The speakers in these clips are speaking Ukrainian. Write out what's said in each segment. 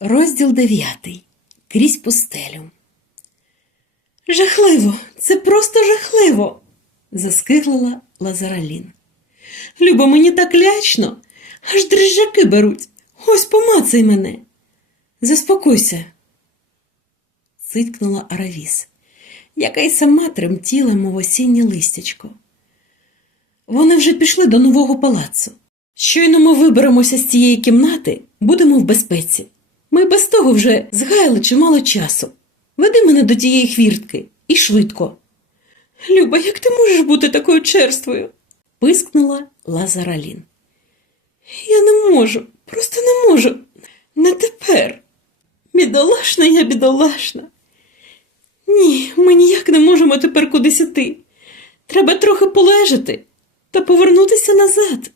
Розділ дев'ятий. Крізь пустелю. Жахливо, це просто жахливо. заскиглила Лазаралін. Люба, мені так лячно, аж дрижаки беруть. Ось помацай мене. Заспокойся. Циткнула Аравіс, яка й сама тремтіла, мов осіннє листячко. Вони вже пішли до нового палацу. Щойно ми виберемося з цієї кімнати, будемо в безпеці. Ми без того вже згаяли чимало часу. Веди мене до тієї хвіртки і швидко. Люба, як ти можеш бути такою черствою? пискнула Лазаралін. Я не можу, просто не можу. Не тепер. Бідолашна я бідолашна. Ні, ми ніяк не можемо тепер кудись іти. Треба трохи полежати та повернутися назад.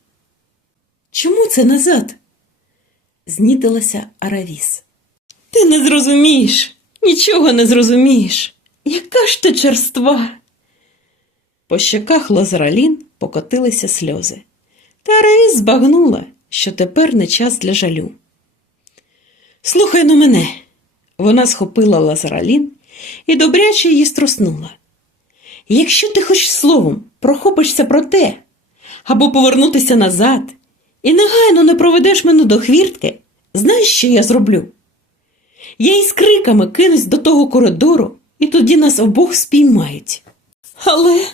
Чому це назад? Знітилася Аравіс. Ти не зрозумієш, нічого не зрозумієш. Яка ж ти черства? По щоках Лазаралін покотилися сльози. Та Аравіс збагнула, що тепер не час для жалю. Слухай на мене. Вона схопила Лазаралін і добряче її струснула. Якщо ти хоч словом прохопишся про те, або повернутися назад, і негайно не проведеш мене до хвіртки, знаєш, що я зроблю? Я із криками кинусь до того коридору, і тоді нас обох спіймають. Але,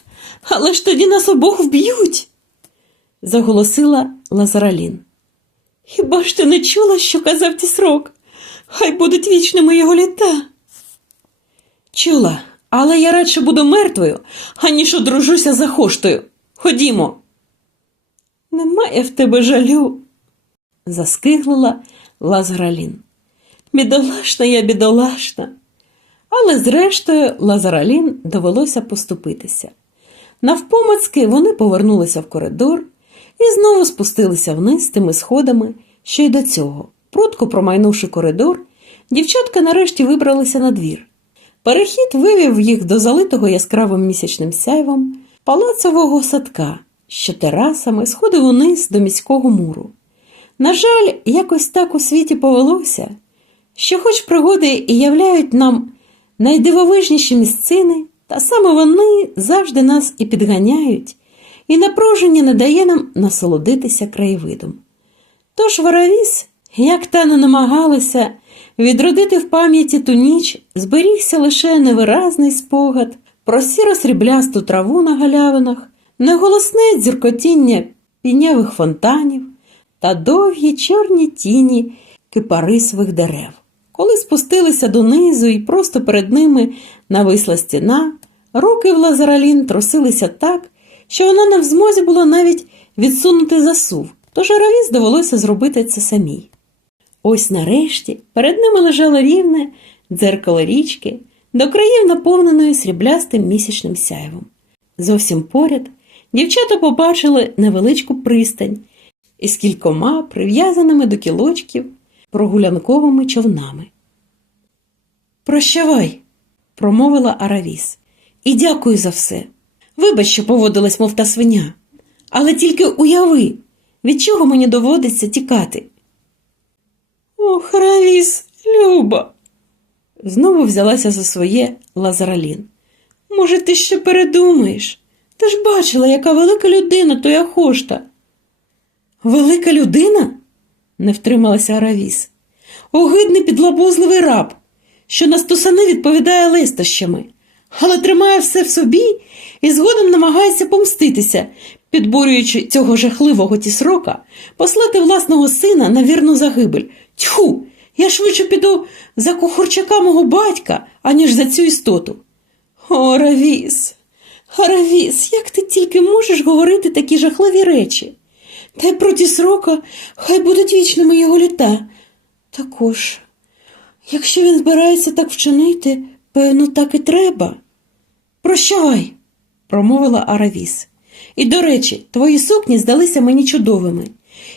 але ж тоді нас обох вб'ють, заголосила Лазаралін. Хіба ж ти не чула, що казав тісрок? Хай будуть вічними його літа. Чула, але я радше буду мертвою, аніж одружуся за хоштою. Ходімо. Немає в тебе жалю, заскиглила Лазаралін. Бідолашна я бідолашна. Але зрештою Лазаралін довелося поступитися. Навпомацьки вони повернулися в коридор і знову спустилися вниз тими сходами, що й до цього. Прудко промайнувши коридор, дівчатка нарешті вибралися на двір. Перехід вивів їх до залитого яскравим місячним сяйвом палацового садка, що терасами сходив униз до міського муру. На жаль, якось так у світі повелося, що, хоч пригоди і являють нам найдивовижніші місцини, та саме вони завжди нас і підганяють, і напруження не дає нам насолодитися краєвидом. Тож Варавіс, як та не намагалися відродити в пам'яті ту ніч, зберігся лише невиразний спогад про сіро-сріблясту траву на галявинах, неголосне дзюркотіння пінявих фонтанів та довгі чорні тіні кипарисових дерев. Коли спустилися донизу і просто перед ними нависла стіна, руки в Лазаралін трусилися так, що вона не в змозі була навіть відсунути засув, тож Аравіс довелося зробити це самій. Ось нарешті перед ними лежало рівне дзеркало річки, до країв наповненої сріблястим місячним сяйвом. Зовсім поряд дівчата побачили невеличку пристань із кількома прив'язаними до кілочків прогулянковими човнами. Прощавай, промовила Аравіс, і дякую за все. Вибач, що поводилась, мов та свиня, але тільки уяви, від чого мені доводиться тікати. Ох, Аравіс, Люба. Знову взялася за своє Лазаралін. Може, ти ще передумаєш? Ти ж бачила, яка велика людина твоя хошта. Велика людина? не втрималася Аравіс. Огидний підлабузливий раб, що на стусани відповідає листощами, але тримає все в собі і згодом намагається помститися, підбурюючи цього жахливого тісрока, послати власного сина на вірну загибель. Тьху! Я швидше піду за кухарчака мого батька, аніж за цю істоту. О, Равіс, Равіс, як ти тільки можеш говорити такі жахливі речі? Та й проти срока хай будуть вічними його літа. Також, якщо він збирається так вчинити, певно, так і треба. Прощавай, промовила Аравіс. І, до речі, твої сукні здалися мені чудовими.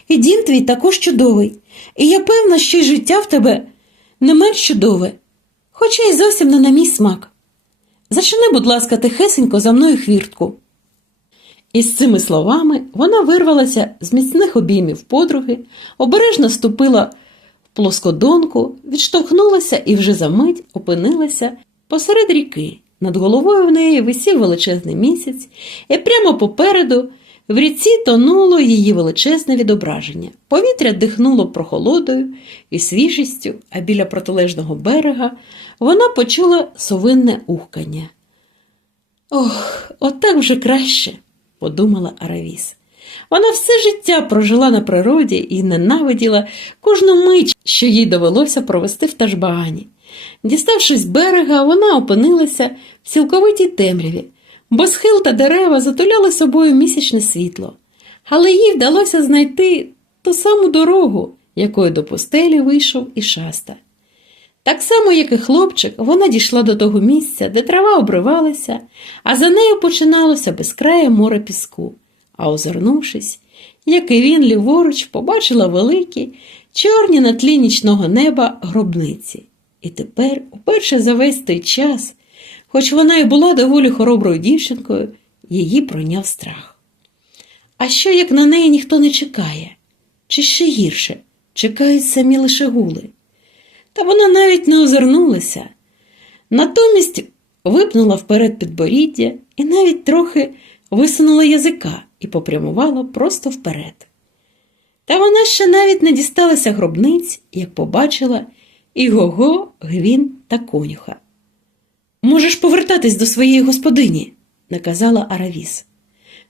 І дім твій також чудовий, і я певна, що й життя в тебе не менш чудове, хоча й зовсім не на мій смак. Зачини, будь ласка, тихесенько за мною хвіртку. Із цими словами вона вирвалася з міцних обіймів подруги, обережно ступила в плоскодонку, відштовхнулася і вже за мить опинилася посеред ріки. Над головою в неї висів величезний місяць, і прямо попереду в ріці тонуло її величезне відображення. Повітря дихнуло прохолодою і свіжістю, а біля протилежного берега вона почула совинне ухкання. Ох, отак вже краще, подумала Аравіс. Вона все життя прожила на природі і ненавиділа кожну мить, що їй довелося провести в Ташбаані. Діставшись берега, вона опинилася в цілковитій темряві, бо схил та дерева затуляли собою місячне світло, але їй вдалося знайти ту саму дорогу, якою до пустелі вийшов і шаста. Так само, як і хлопчик, вона дійшла до того місця, де трава обривалася, а за нею починалося безкрає море піску. А озирнувшись, як і він ліворуч, побачила великі, чорні на тлі нічного неба гробниці. І тепер, уперше за весь той час, хоч вона й була доволі хороброю дівчинкою, її пройняв страх. А що, як на неї ніхто не чекає? Чи ще гірше, чекають самі лише гули? Та вона навіть не озирнулася. Натомість випнула вперед підборіддя і навіть трохи висунула язика і попрямувала просто вперед. Та вона ще навіть не дісталася гробниць, як побачила і Гого, Гвін та конюха. Можеш повертатись до своєї господині, наказала Аравіс,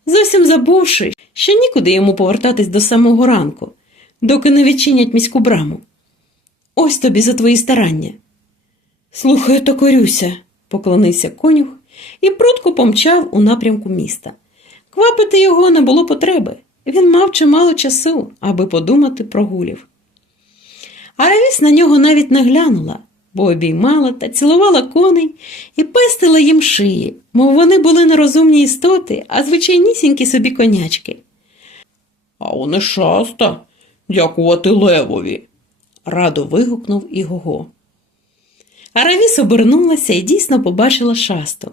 зовсім забувши, що нікуди йому повертатись до самого ранку, доки не відчинять міську браму. Ось тобі за твої старання. Слухаю, то корюся, поклонився конюх і прудко помчав у напрямку міста. Квапити його не було потреби. Він мав чимало часу, аби подумати про гулів. Аравіс на нього навіть не глянула, бо обіймала та цілувала коней і пестила їм шиї, мов вони були нерозумні істоти, а звичайнісінькі собі конячки. А вони шаста, дякувати левові. Радо вигукнув Ігого. Аравіс обернулася і дійсно побачила шасту,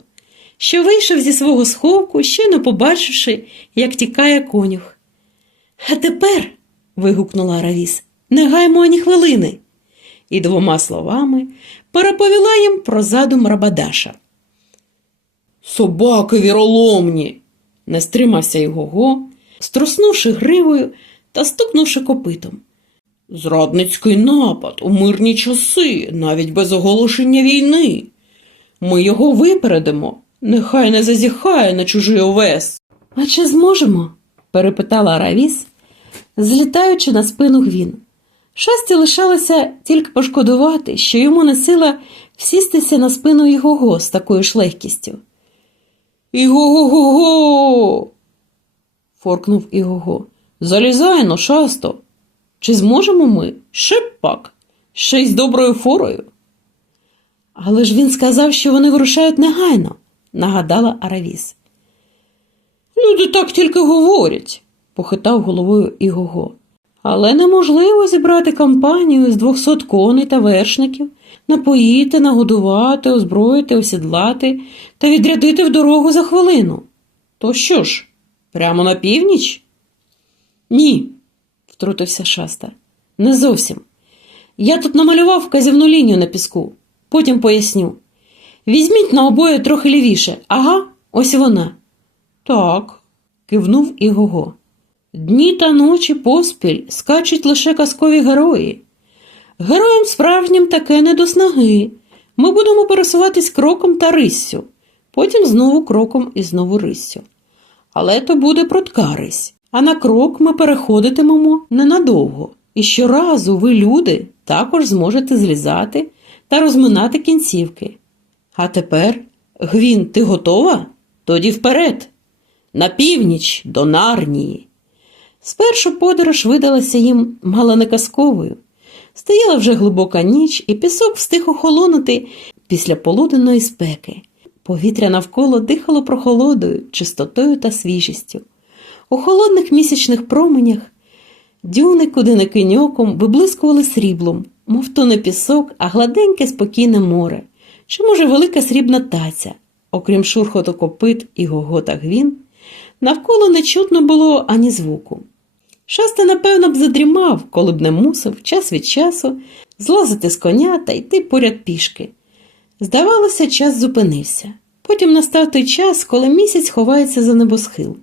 що вийшов зі свого сховку, щойно побачивши, як тікає конюх. А тепер. вигукнула Аравіс, не гаймо ані хвилини. І двома словами переповіла їм про задум Рабадаша. Собаки віроломні. Не стримався Ігого, струснувши гривою та стукнувши копитом. Зрадницький напад у мирні часи, навіть без оголошення війни. Ми його випередимо, нехай не зазіхає на чужий овес. А чи зможемо? перепитала Аравіс, злітаючи на спину Гвін. Шасті лишалося тільки пошкодувати, що йому не сила всістися на спину Ігого з такою ж легкістю. Іго-го-го-го. форкнув Ігого. Залізай но, шасто. Чи зможемо ми? Ще б пак, ще й з доброю форою. Але ж він сказав, що вони вирушають негайно, нагадала Аравіс. Люди так тільки говорять, похитав головою Ігого. Але неможливо зібрати компанію з двохсот коней та вершників, напоїти, нагодувати, озброїти, осідлати та відрядити в дорогу за хвилину. То що ж, прямо на північ? Ні, втрутився шаста. Не зовсім. Я тут намалював вказівну лінію на піску, потім поясню. Візьміть на обоє трохи лівіше. Ага, ось вона. Так, кивнув Ігого. Дні та ночі поспіль скачуть лише казкові герої. Героям справжнім таке не до снаги. Ми будемо пересуватись кроком та риссю, потім знову кроком і знову риссю. Але то буде прудка рись, а на крок ми переходитимемо ненадовго. І щоразу ви, люди, також зможете злізати та розминати кінцівки. А тепер, Гвін, ти готова? Тоді вперед, на північ до Нарнії. Спершу подорож видалася їм мало не казковою. Стояла вже глибока ніч, і пісок встиг охолонути після полуденної спеки. Повітря навколо дихало прохолодою, чистотою та свіжістю. У холодних місячних променях дюни, куди не киньоком, виблискували сріблом, мов то не пісок, а гладеньке спокійне море, чи, може, велика срібна таця, окрім шурхоту копит і гогота гвін, навколо не чутно було ані звуку. Шаста, напевно, б задрімав, коли б не мусив час від часу злазити з коня та йти поряд пішки. Здавалося, час зупинився. Потім настав той час, коли місяць ховається за небосхил.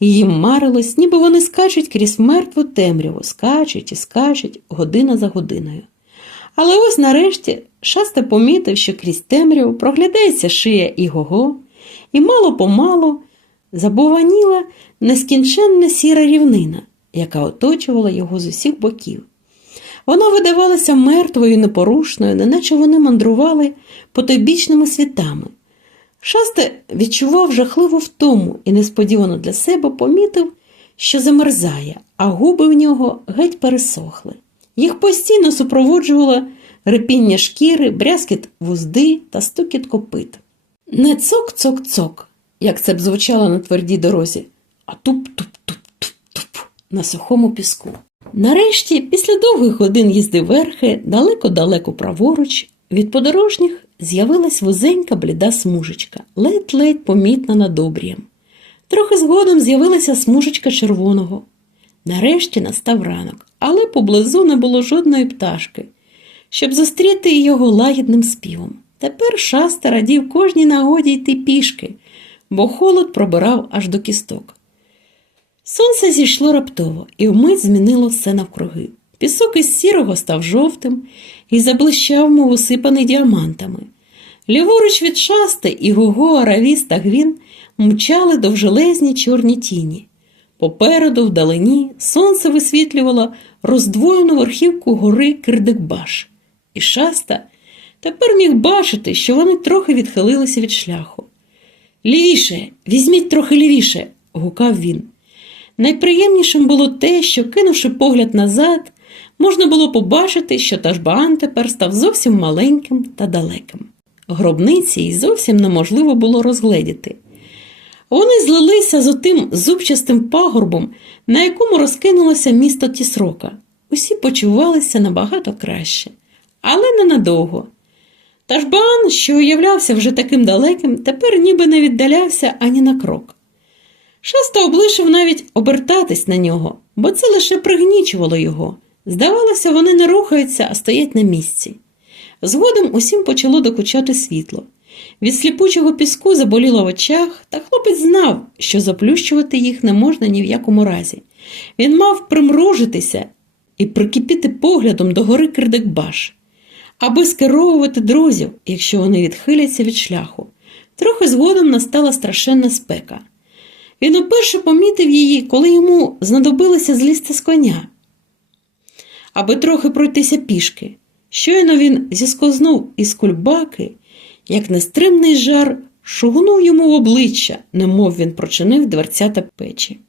Їм марилось, ніби вони скачуть крізь мертву темряву, скачуть і скачуть година за годиною. Але ось нарешті шаста помітив, що крізь темряву проглядається шия Ігого, і мало-помалу забуваніла нескінченна сіра рівнина, яка оточувала його з усіх боків. Вона видавалася мертвою непорушною, неначе вони мандрували потойбічними світами. Шаста відчував жахливу втому і несподівано для себе помітив, що замерзає, а губи в нього геть пересохли. Їх постійно супроводжувало репіння шкіри, брязкіт вузди та стукіт копит. Не цок-цок-цок, як це б звучало на твердій дорозі, а туп-туп-туп-туп-туп на сухому піску. Нарешті, після довгих годин їзди верхи, далеко-далеко праворуч, від подорожніх з'явилась вузенька бліда смужечка, ледь-ледь помітна над обрієм. Трохи згодом з'явилася смужечка червоного. Нарешті настав ранок, але поблизу не було жодної пташки, щоб зустріти його лагідним співом. Тепер шаста радів кожній нагоді йти пішки, бо холод пробирав аж до кісток. Сонце зійшло раптово і вмить змінило все навкруги. Пісок із сірого став жовтим і заблищав, мов усипаний діамантами. Ліворуч від шасти і Гого, Аравіс та Гвін мчали довжелезні чорні тіні. Попереду, вдалині, сонце висвітлювало роздвоєну верхівку гори Кирдикбаш. І шаста тепер міг бачити, що вони трохи відхилилися від шляху. Лівіше, візьміть трохи лівіше, гукав він. Найприємнішим було те, що, кинувши погляд назад, можна було побачити, що Ташбаан тепер став зовсім маленьким та далеким. Гробниці й зовсім неможливо було розгледіти. Вони злилися з отим зубчастим пагорбом, на якому розкинулося місто Тісрока. Усі почувалися набагато краще, але ненадовго. Ташбаан, що уявлявся вже таким далеким, тепер ніби не віддалявся ані на крок. Шаста облишив навіть обертатись на нього, бо це лише пригнічувало його. Здавалося, вони не рухаються, а стоять на місці. Згодом усім почало докучати світло. Від сліпучого піску заболіло в очах, та хлопець знав, що заплющувати їх не можна ні в якому разі. Він мав примружитися і прикипіти поглядом до гори Кирдикбаш, аби скеровувати друзів, якщо вони відхиляться від шляху. Трохи згодом настала страшенна спека. Він уперше помітив її, коли йому знадобилося злізти з коня, аби трохи пройтися пішки. Щойно він зіскознув із кульбаки, як нестримний жар шугнув йому в обличчя, немов він прочинив дверцята печі.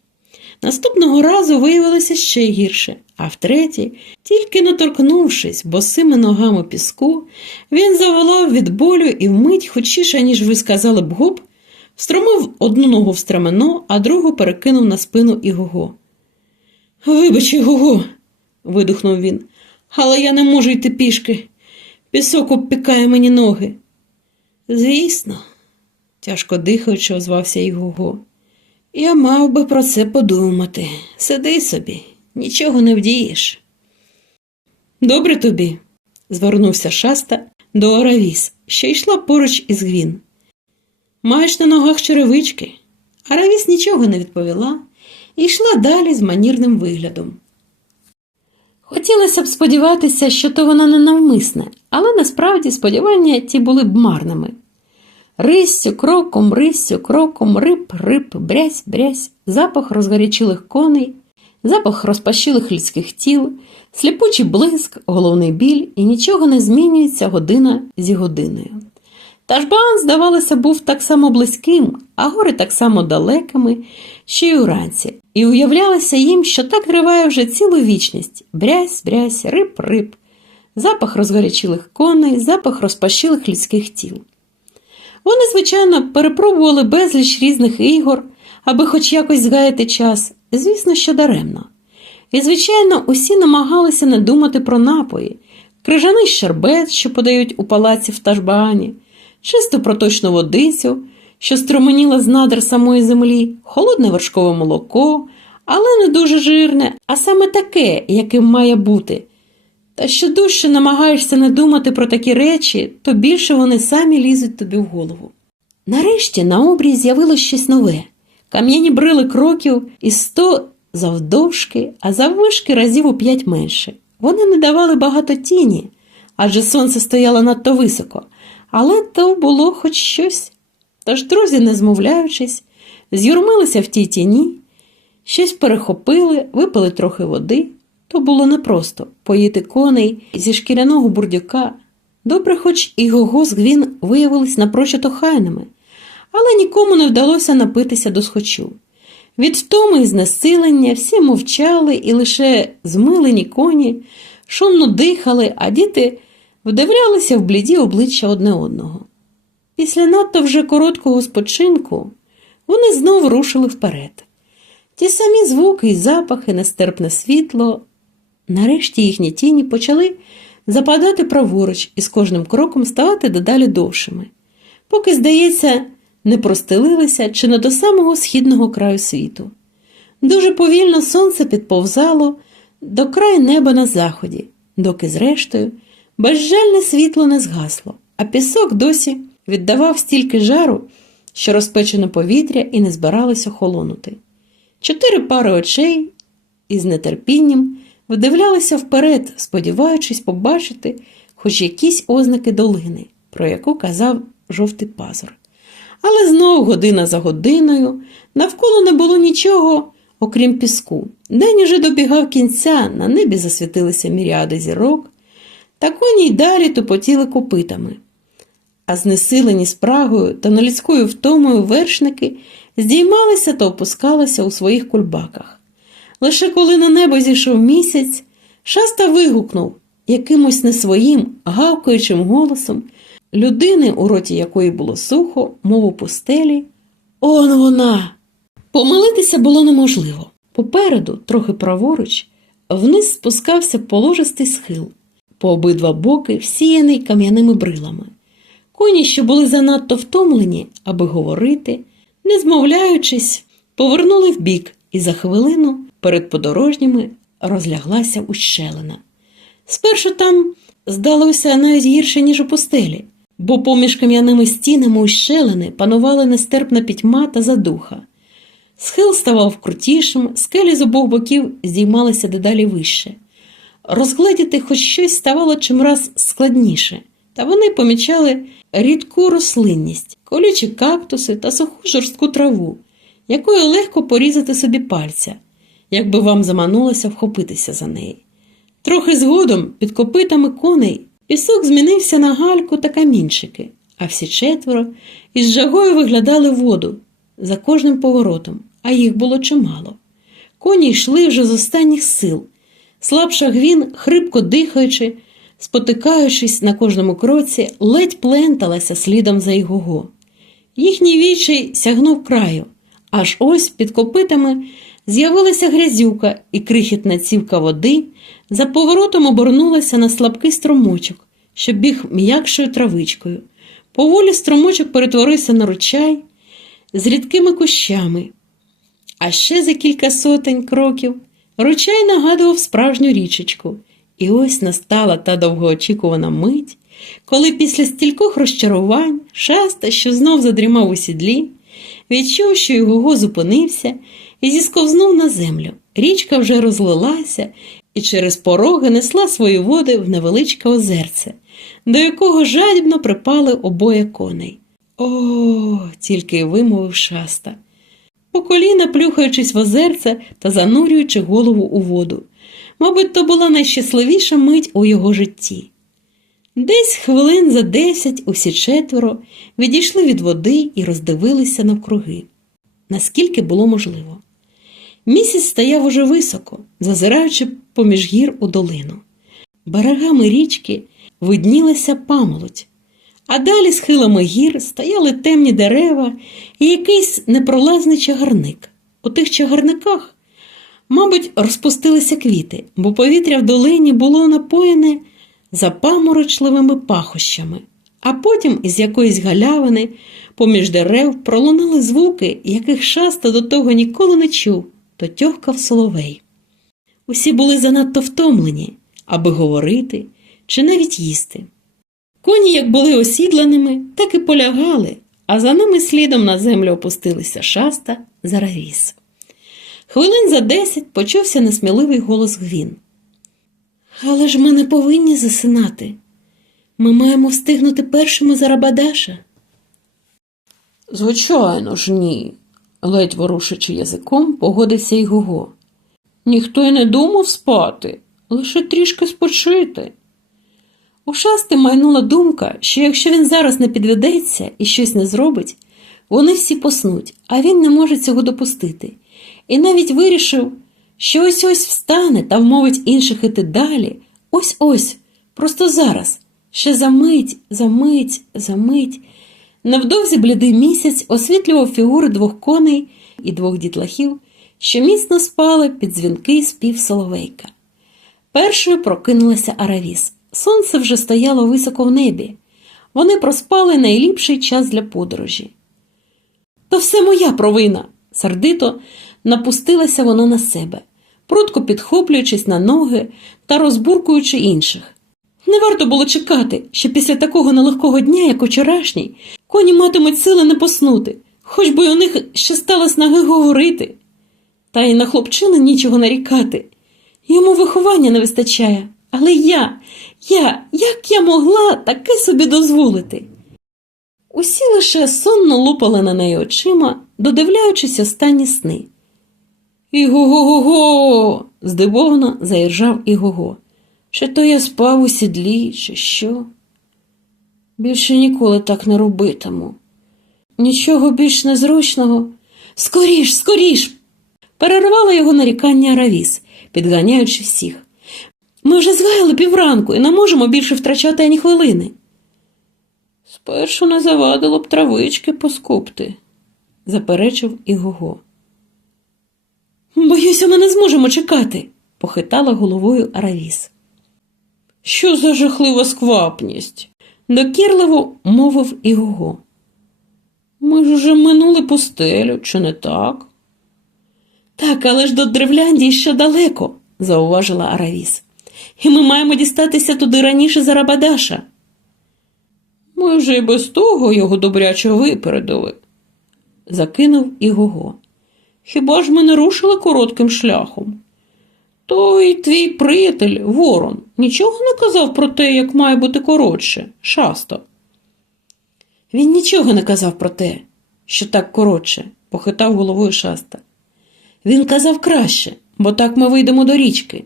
Наступного разу виявилося ще гірше, а втретє, тільки наторкнувшись босими ногами піску, він заволав від болю і вмить, хочіше, ніж ви сказали б гоп, Встромив одну ногу в стремено, а другу перекинув на спину Ігого. Вибач, Ігого, видухнув він, але я не можу йти пішки. Пісок обпікає мені ноги. Звісно, тяжко дихаючи, озвався Ігого. Я мав би про це подумати. Сиди собі, нічого не вдієш. Добре тобі, звернувся шаста до Оравіс, що йшла поруч із Гвін. Маєш на ногах черевички. Аравіс нічого не відповіла і йшла далі з манірним виглядом. Хотілося б сподіватися, що то вона не навмисне, але насправді сподівання ті були б марними. Риссю, кроком, риссю, кроком, риб, риб, брязь, брязь, запах розгарячілих коней, запах розпашілих людських тіл, сліпучий блиск, головний біль, і нічого не змінюється година зі годиною. Ташбан, здавалося, був так само близьким, а гори так само далекими, ще й уранці, і уявлялося їм, що так триває вже цілу вічність. Брязь, брязь, риб, риб, запах розгорячілих коней, запах розпашілих людських тіл. Вони, звичайно, перепробували безліч різних ігор, аби хоч якось згаяти час, звісно, що даремно. І, звичайно, усі намагалися не думати про напої, крижаний щербет, що подають у палаці в Ташбаані, чисту проточну водицю, що струменіла з надр самої землі, холодне вершкове молоко, але не дуже жирне, а саме таке, яким має бути. Та що дужче намагаєшся не думати про такі речі, то більше вони самі лізуть тобі в голову. Нарешті на обрії з'явилось щось нове. Кам'яні брили кроків із сто завдовжки, а заввишки разів у п'ять менше. Вони не давали багато тіні, адже сонце стояло надто високо, але то було хоч щось. Тож друзі, не змовляючись, з'юрмилися в тій тіні, щось перехопили, випили трохи води. То було непросто поїти коней зі шкіряного бурдюка. Добре, хоч і Гого з Гвін виявились напрочуд охайними, але нікому не вдалося напитися до схочу. Від втоми і знесилення всі мовчали і лише змилені коні шумно дихали, а діти вдивлялися в бліді обличчя одне одного. Після надто вже короткого спочинку вони знов рушили вперед. Ті самі звуки і запахи, нестерпне світло. Нарешті їхні тіні почали западати праворуч і з кожним кроком ставати дедалі довшими, поки, здається, не простелилися чи не до самого східного краю світу. Дуже повільно сонце підповзало до краю неба на заході, доки, зрештою, безжальне світло не згасло, а пісок досі віддавав стільки жару, що розпечене повітря і не збиралося холонути. Чотири пари очей із нетерпінням видивлялися вперед, сподіваючись побачити хоч якісь ознаки долини, про яку казав жовтий пазур. Але знову година за годиною навколо не було нічого, окрім піску. День уже добігав кінця, на небі засвітилися міріади зірок, та коні й далі тупотіли копитами. А знесилені спрагою та нелюдською втомою вершники здіймалися та опускалися у своїх кульбаках. Лише коли на небо зійшов місяць, шаста вигукнув якимось не своїм, гавкаючим голосом людини, у роті якої було сухо, мов у пустелі. Он вона! Помилитися було неможливо. Попереду, трохи праворуч, вниз спускався положистий схил, по обидва боки всіяний кам'яними брилами. Коні, що були занадто втомлені, аби говорити, не змовляючись, повернули вбік, і за хвилину перед подорожніми розляглася ущелина. Спершу там здалося навіть гірше, ніж у пустелі, бо поміж кам'яними стінами ущелини панувала нестерпна пітьма та задуха. Схил ставав крутішим, скелі з обох боків здіймалися дедалі вище. Розгледіти хоч щось ставало чимраз складніше, та вони помічали рідку рослинність, колючі кактуси та суху жорстку траву, якою легко порізати собі пальця, якби вам заманулося вхопитися за неї. Трохи згодом під копитами коней пісок змінився на гальку та камінчики, а всі четверо із жагою виглядали воду за кожним поворотом, а їх було чимало. Коні йшли вже з останніх сил. Слабша гвін, хрипко дихаючи, спотикаючись на кожному кроці, ледь пленталася слідом за його. Їхній вічай сягнув краю, аж ось під копитами з'явилася грязюка, і крихітна цівка води за поворотом обернулася на слабкий струмочок, що біг м'якшою травичкою. Поволі струмочок перетворився на ручай з рідкими кущами. А ще за кілька сотень кроків ручай нагадував справжню річечку. І ось настала та довгоочікувана мить, коли після стількох розчарувань шаста, що знов задрімав у сідлі, відчув, що його зупинився і зісковзнув на землю. Річка вже розлилася і через пороги несла свої води в невеличке озерце, до якого жадібно припали обоє коней. О, тільки й вимовив шаста. По коліна плюхаючись в озерце та занурюючи голову у воду. Мабуть, то була найщасливіша мить у його житті. Десь хвилин за десять усі четверо відійшли від води і роздивилися навкруги, наскільки було можливо. Місяць стояв уже високо, зазираючи поміж гір у долину. Берегами річки виднілася памолодь, а далі схилами гір стояли темні дерева і якийсь непролазний чагарник. У тих чагарниках, мабуть, розпустилися квіти, бо повітря в долині було напоєне запаморочливими пахощами, а потім із якоїсь галявини поміж дерев пролунали звуки, яких шаста до того ніколи не чув то тьохкав соловей. Усі були занадто втомлені, аби говорити чи навіть їсти. Коні як були осідланими, так і полягали, а за ними слідом на землю опустилися шаста заравіс. Хвилин за десять почувся несміливий голос Гвін. Але ж ми не повинні засинати. Ми маємо встигнути першими за Рабадаша. Звичайно ж, ні. ледь ворушачи язиком, погодився й Гого. Ніхто й не думав спати, лише трішки спочити. У шасти майнула думка, що якщо він зараз не підведеться і щось не зробить, вони всі поснуть, а він не може цього допустити. І навіть вирішив, що ось ось встане та вмовить інших іти далі. Ось ось, просто зараз, ще за мить, за мить. Невдовзі блідий місяць освітлював фігури двох коней і двох дітлахів, що міцно спали під дзвінкий спів соловейка. Першою прокинулася Аравіс. Сонце вже стояло високо в небі. Вони проспали найліпший час для подорожі. То все моя провина, сердито напустилася вона на себе, прудко підхоплюючись на ноги та розбуркуючи інших. Не варто було чекати, що після такого нелегкого дня, як вчорашній, коні матимуть сили не поснути, хоч би у них ще стало снаги говорити. Та й на хлопчину нічого нарікати. Йому виховання не вистачає. Але я, я, як я могла таки собі дозволити? Усі лише сонно лупали на неї очима, додивляючись останні сни. Іго-го-го-го! здивовано заіржав Ігого. Чи то я спав у сідлі, чи що? Більше ніколи так не робитиму. Нічого більш незручного. Скоріш, скоріш. Перервала його нарікання Равіс, підганяючи всіх. Ми вже згаяли півранку і не можемо більше втрачати ані хвилини. Спершу не завадило б травички поскупти, заперечив Ігого. Боюся, ми не зможемо чекати, похитала головою Аравіс. Що за жахлива сквапність? Докірливо мовив Ігого. Ми ж уже минули пустелю, чи не так? Так, але ж до Древляндії ще далеко, зауважила Аравіс. І ми маємо дістатися туди раніше за Рабадаша. Ми вже й без того його добряче випередили, закинув Ігого. Хіба ж ми не рушили коротким шляхом? Той твій приятель, Ворон, нічого не казав про те, як має бути коротше, шасто. Він нічого не казав про те, що так коротше, похитав головою шаста. Він казав краще, бо так ми вийдемо до річки.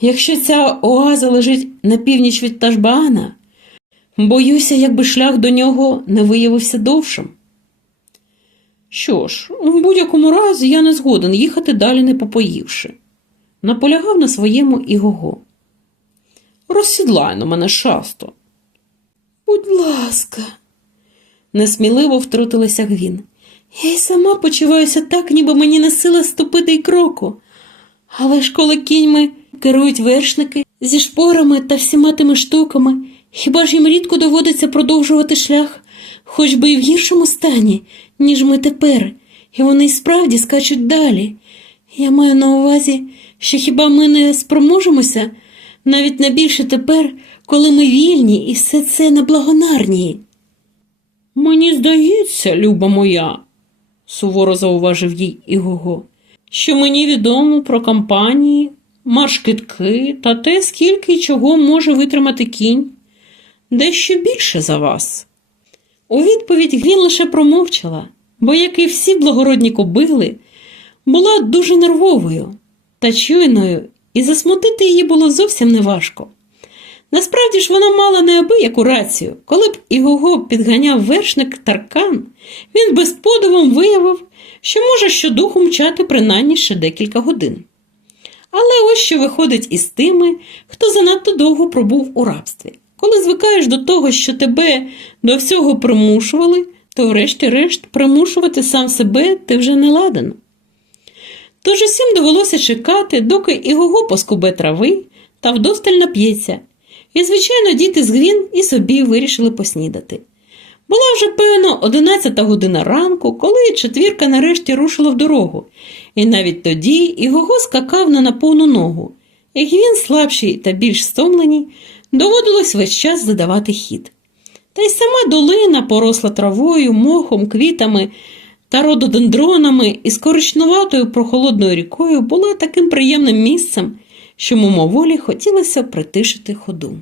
Якщо ця оаза лежить на північ від Ташбаана, боюся, якби шлях до нього не виявився довшим. Що ж, у будь-якому разі я не згоден їхати далі не попоївши. Наполягав на своєму Ігого. Розсідлай на мене шасто. Будь ласка, несміливо втрутилася Гвін. Я й сама почуваюся так, ніби мені не сила ступити й кроку. Але ж коли кіньми керують вершники зі шпорами та всіма тими штуками, хіба ж їм рідко доводиться продовжувати шлях, хоч би і в гіршому стані, ніж ми тепер, і вони й справді скачуть далі. Я маю на увазі, що хіба ми не спроможемося, навіть не більше тепер, коли ми вільні і все це на благонарнії. Мені здається, люба моя, суворо зауважив їй Ігого, що мені відомо про кампанії, маршкитки та те, скільки чого може витримати кінь, дещо більше за вас. У відповідь Гвін лише промовчала, бо, як і всі благородні кобили, була дуже нервовою та чуйною, і засмутити її було зовсім неважко. Насправді ж вона мала неабияку рацію. Коли б Ігого підганяв вершник Таркан, він без подивом виявив, що може щодуху мчати принаймні ще декілька годин. Але ось що виходить із тими, хто занадто довго пробув у рабстві. Коли звикаєш до того, що тебе до всього примушували, то врешті-решт примушувати сам себе ти вже не ладен. Тож усім довелося чекати, доки Ігого поскубе трави та вдосталь нап'ється. І, звичайно, діти з Гвін і собі вирішили поснідати. Була вже певно одинадцята година ранку, коли четвірка нарешті рушила в дорогу, і навіть тоді Ігого скакав не на повну ногу. Як він слабший та більш стомлений, доводилось весь час задавати хід. Та й сама долина поросла травою, мохом, квітами та рододендронами і з коричнуватою прохолодною рікою була таким приємним місцем, що мимоволі хотілося притишити ходу.